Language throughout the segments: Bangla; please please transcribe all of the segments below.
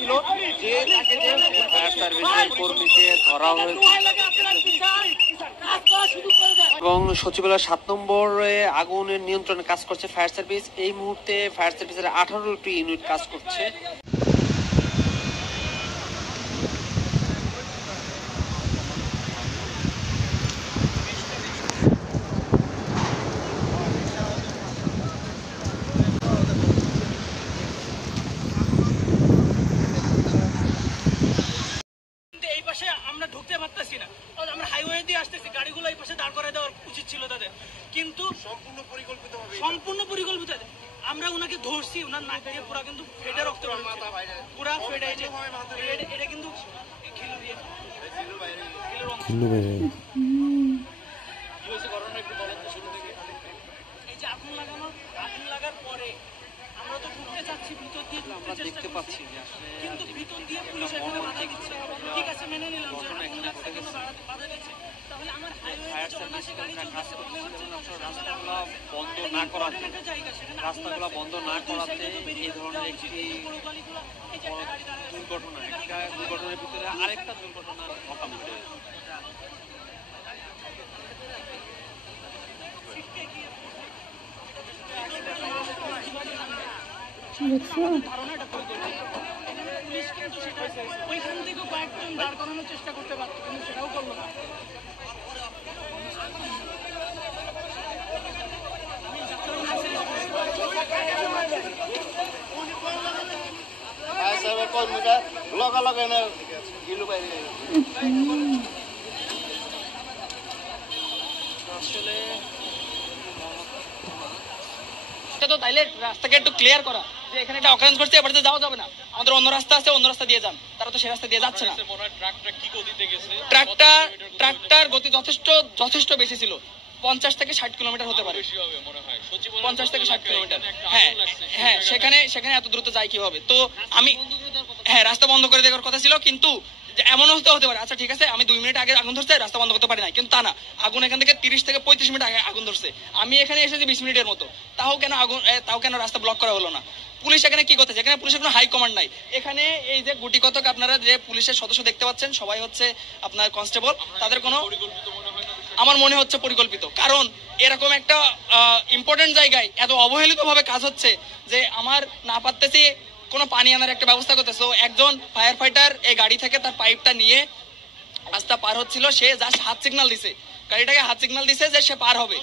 ছিল যে তাকে যে ফায়ার সার্ভিসের কর্মীকে ধরা হয়েছে এবং সচিবালয় 7 নম্বরে আগুনের নিয়ন্ত্রণে কাজ করছে ফায়ার সার্ভিস। এই মুহূর্তে ফায়ার সার্ভিসের 18টি ইউনিট কাজ করছে। আমরা ঢুকতে পারতেছি না, আমরা হাইওয়ে দিয়ে আসতেছি, গাড়িগুলো এই পাশে দাঁড় করে দেওয়া উচিত ছিল তাদের, কিন্তু সম্পূর্ণ পরিকল্পিত। আমরা ওনাকে ধরছি, ওনার নাক দিয়ে পুরা কিন্তু ফেটে রক্ত পুরা ফেটে, এটা কিন্তু এই যে আগুন লাগার পরে আমরা তো ঢুকতে চাচ্ছি, ভিতর দিয়ে ঢুকতে চেষ্টা করছি, কিন্তু ভিতর দিয়ে পুলিশ এখানে বাধা দিচ্ছে। ঠিক আছে, মেনে নিলাম যে আগুন লাগছে কিন্তু বাধা দিচ্ছে, তাহলে আমার হাইওয়ে যখন আসে গাড়ি চলতেছে মনে হচ্ছে রাস্তাগুলো বন্ধ না করাতে এই ধরনের একটি দুর্ঘটনা, একটা দুর্ঘটনার ভিতরে আরেকটা দুর্ঘটনা ঘটানো হয়েছে। ওইখান থেকে কয়েকজন দাঁড় করানোর চেষ্টা করতে পারতো, কিন্তু সেটাও করলো না। তো তাইলে রাস্তাকে একটু ক্লিয়ার করা যে এখানে একটা অকারেন্স করছে, এবার তো যাওয়া যাবে না, আমাদের অন্য রাস্তা আছে, অন্য রাস্তা দিয়ে যান। তারা তো সেই রাস্তা দিয়ে যাচ্ছে না। ট্রাক্টর গতি যথেষ্ট বেশি ছিল, 50 থেকে 60 কিলোমিটার হতে পারে, 50 থেকে 60 কিলোমিটার। হ্যাঁ, সেখানে এত দ্রুত যায় কিভাবে? তো আমি রাস্তা বন্ধ করে দেওয়ার কথা ছিল, কিন্তু এমন হতে পারে। আচ্ছা ঠিক আছে, আমি 2 মিনিট আগে আগুন ধরছে, রাস্তা বন্ধ করতে পারি না, কিন্তু তা না, আগুন এখান থেকে 30 থেকে 35 মিনিট আগে আগুন ধরছে, আমি এখানে এসেছি 20 মিনিটের মতো, তাও কেন রাস্তা ব্লক করা হলো না? পুলিশ এখানে কি করতেছে? এখানে পুলিশের কোনো হাই কমান্ড নাই। এখানে এই যে গুটি কতক আপনারা যে পুলিশের সদস্য দেখতে পাচ্ছেন, সবাই হচ্ছে আপনার কনস্টেবল, তাদের কোনো, আমার মনে হচ্ছে পরিকল্পিত। কারণ এরকম একটা ইম্পর্টেন্ট জায়গায় এত অবহেলিত ভাবে কাজ হচ্ছে যে আমার না পারতেছি কোনো পানি আনার একটা ব্যবস্থা করতেছে। একজন ফায়ার ফাইটার এই গাড়ি থেকে তার পাইপটা নিয়ে রাস্তা পার হচ্ছিল, সে জাস্ট হাত সিগন্যাল দিছে, গাড়িটাকে হাত সিগন্যাল দিছে যে সে পার হবে,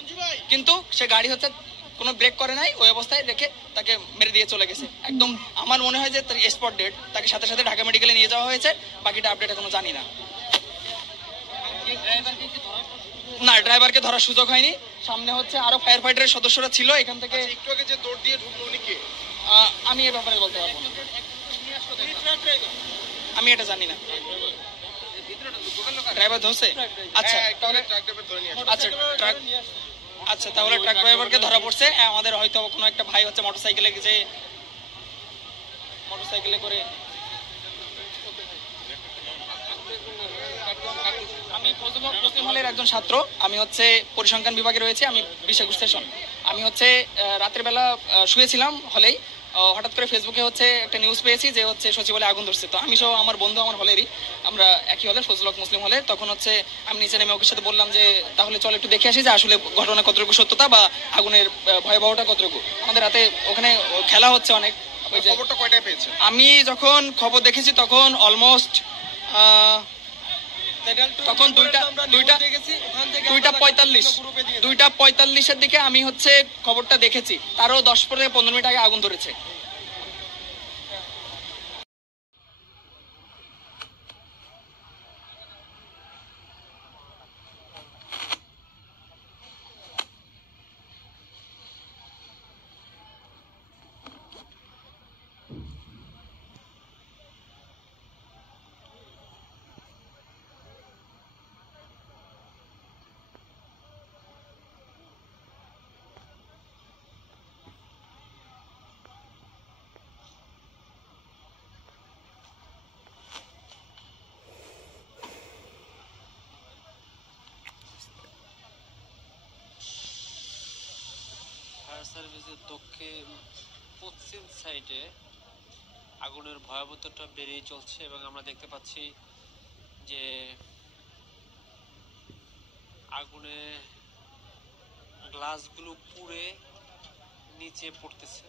কিন্তু সে গাড়ি হচ্ছে কোনো ব্রেক করে নাই, ওই অবস্থায় রেখে তাকে মেরে দিয়ে চলে গেছে একদম। আমার মনে হয় যে তার স্পট ডেড, তাকে সাথে সাথে ঢাকা মেডিকেলে নিয়ে যাওয়া হয়েছে, বাকিটা আপডেট এখনো জানি না। না, ড্রাইভারকে ধরার সুযোগ হয়নি। সামনে হচ্ছে আরো ফায়ার ফাইটারের সদস্যরা ছিল এখান থেকে। একটু আগে যে দৌড় দিয়ে ঢুকলো উনি কে? আমি এ ব্যাপারে বলতে পারবো না, আমি এটা জানি না। ড্রাইভার ধরছে? আচ্ছা আচ্ছা, তাহলে ট্রাক ড্রাইভারকে ধরা পড়ছে। আমাদের হয়তো কোনো একটা ভাই হচ্ছে মোটরসাইকেলে করে, আমি ফজলুল হক মুসলিম হলের একজন ছাত্র, আমি হচ্ছে পরিসংখ্যান বিভাগে রয়েছে, আমি 20-21 সেশন। আমি হচ্ছে রাতের বেলা শুয়েছিলাম হলেই, হঠাৎ করে ফেসবুকে হচ্ছে একটা নিউজ পেয়েছি যে হচ্ছে সচিবালয়ে আগুন ধরছে। তো আমি সহ আমার বন্ধু আমার হলেরই, আমরা একই হলে ফজলুল হক মুসলিম হলে, তখন হচ্ছে আমি নিচে নেমে ওকে সাথে বললাম যে তাহলে চল একটু দেখে আসি যে আসলে ঘটনা কতটুকু সত্যতা বা আগুনের ভয়াবহটা কতটুকু। আমাদের রাতে ওখানে খেলা হচ্ছে অনেক। খবরটা কয়টায় পেয়েছে? আমি যখন খবর দেখেছি তখন অলমোস্ট তখন 2:45 দিকে আমি হচ্ছে খবরটা দেখেছি, তারও 10 থেকে 15 মিনিট আগে আগুন ধরেছে। সার্ভিসের দক্ষিণ পশ্চিম সাইডে আগুনের ভয়াবহতা বেড়েই চলছে এবং আমরা দেখতে পাচ্ছি যে আগুনে গ্লাসগুলো পুড়ে নিচে পড়তেছে।